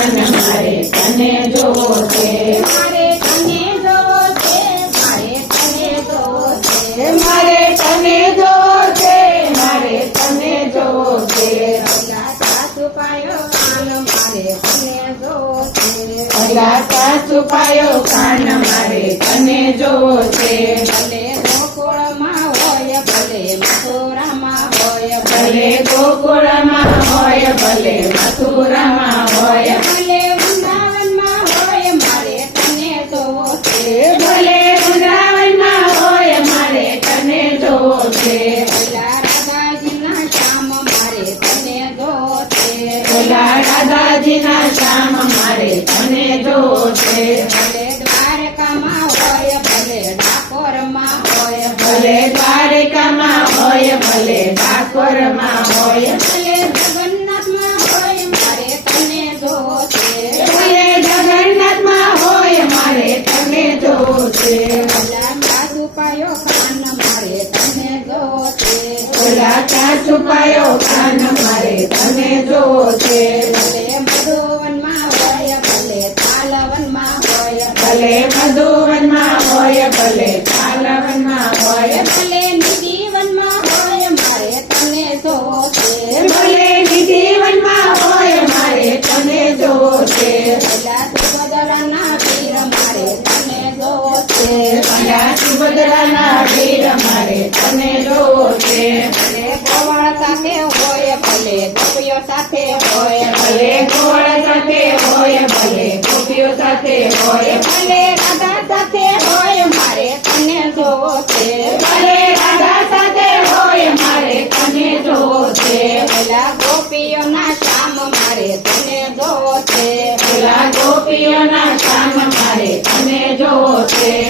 કાન મારે તને જોવો છે મારે તને જોવો છે મારે તને જોવો છે મારે તને જોવો છે મારે તને જોવો છે રાજા છુપાયો કાન મારે તને જોવો છે રાતા છુપાયો કાન મારે તને જોવો છે ભલે ગોકુળમાં હોય ભલે મથુરામાં હોય ભલે ગોકુળમાં હોય ભલે મથુરામાં છે. રાધાજીના શ્યામ મારે તને ભલા રાધાજીના શ્યામ મારે તને છે. ભલે દ્વારકામાં હોય ભલે ડાકોરમાં હોય. ભલે દ્વારિકામાં હોય ભલે ડાકોરમાં હોય. ભલે જગન્નાથમાં હોય મારે તને છે. ભલે જગન્નાથમાં હોય મારે તને છે. ભલા સાધુ પાયો કાન મારે ભલા ક્યાં છુપાયો કાન મારે તને જોવો છે ભલે ભલે તાલવનમાં હોય ભલે મધુવનમાં હોય ભલે પાલવનમાં હોય ભલે નિધિવનમાં હોય મારે તને જોવો છે ભલા સુભદ્રાના વીર મારે તને હોય મારે તને છે ભલે ગોપીઓના શામ મારે તને જોવો છે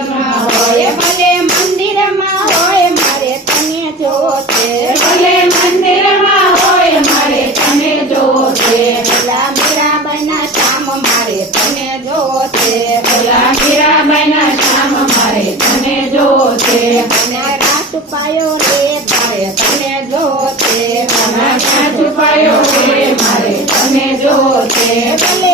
મસ્જિદમાં હોય ભલે મંદિરમાં હોય મારે તને જોવો છે. ભલે મંદિરમાં હોય મારે તને જોવો છે. ભલા મીરાબાઈના શ્યામ મારે તને જોવો છે. ભલા મીરાબાઈના શ્યામ મારે તને જોવો છે. અને રાત પાયો રે મારે તને જોવો છે. મારે તને જોવો છે. ભલે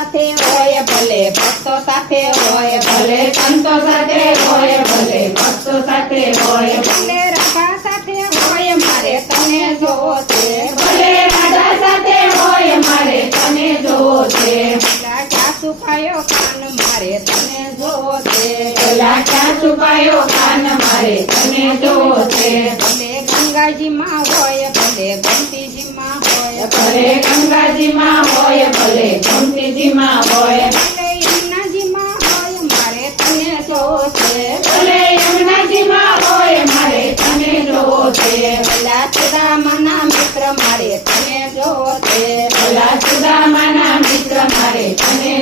સાથે હોય ભલે ભક્તો સાથે હોય ભલે સંતો સાથે કાન મારે તને જોવો છે ભલા ક્યાં છુપાયો કાન મારે તને જોવો છે ભલે ગંગાજીમાં હોય ભલે ગમતીજીમાં હોય. ભલે ગંગાજીમાં હોય ભલે ગમતીજીમાં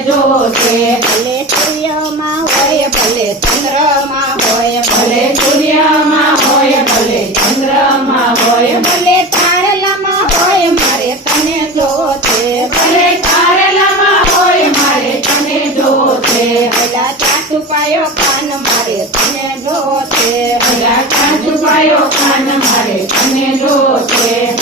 છે ભલે સૂર્યમાં હોય ભલે ચંદ્રમાં હોય ભલે સૂર્યમાં હોય ભલે ચંદ્રમાં હોય ભલે તારલામાં હોય મારે તને જોશે. ભલે તારલામાં હોય મારે તને જોશે. ભલા ચાટુ પાયો કાન મારે તને જોશે. ભલા ક્યાં પાયો કાન મારે તને જોશે.